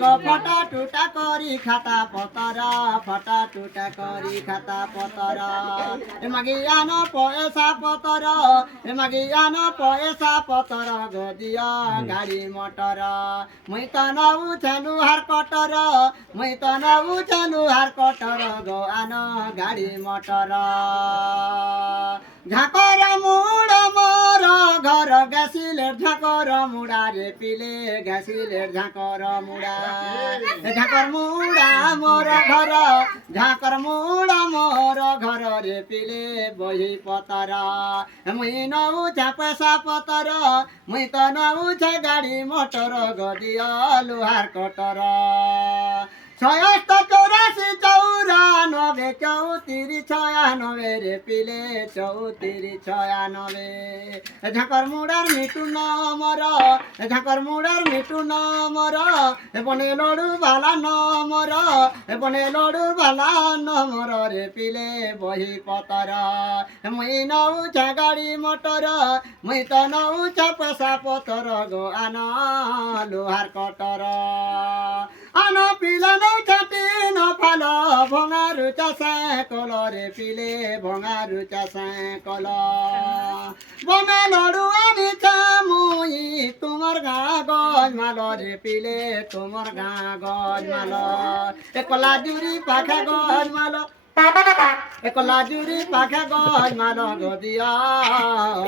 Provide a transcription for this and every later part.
গো ফটা টুটা করি খাতা পতর ফটা টুটা করি খাতা পতর মাগিয়ান পয়সা পতর মাগিয়ান পয়সা পতর গো দিও গাড়ি মটর মুই তো নবু চালু হার কটর মুই তো নবু চালু হার কটর গো আন গাড়ি মটর ঝাঁকর মুড় মোর ঘর গেছিলের ঝাঁকর মুড়া রে পিলে গেছিলের ঝাঁকর মুড়া ঝাঁকর মুড়া মোর ঘর ঝাঁকর মুড়া মোর ঘর রে পিলে বহি পতর মুই নউছে পয়সা পতর মুই তো নউছে গাড়ি মোটর গদিয়া লুহার কটর 84 94 34 96 রে পিলে 34 96 ঝাঁকর মুড়ার মিটু নমর ঝাঁকর মুড়ার মিটু নমর বনে লড়ু বালা নমর বনে লড়ু বালা নমর রে পিলে বহি পতর মুই নউছে গাড়ি মটর মুই তো নউছে পয়সা পতর গো আন লোহার কটর আন পিলে নৌছাটি নফাল ভঙারু চাষে কলরে পিলে ভঙারু চাষে কল বনে লড়ু আনিছে মুই তোমার গা গজ মালরে পিলে তোমার গা গজ মাল একলা জুরি পাখে গজ মাল একলা জুরি পাখে গজ মাল গদিয়া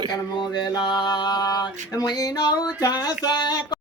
কর্ম বেলা মুই নৌ চাষে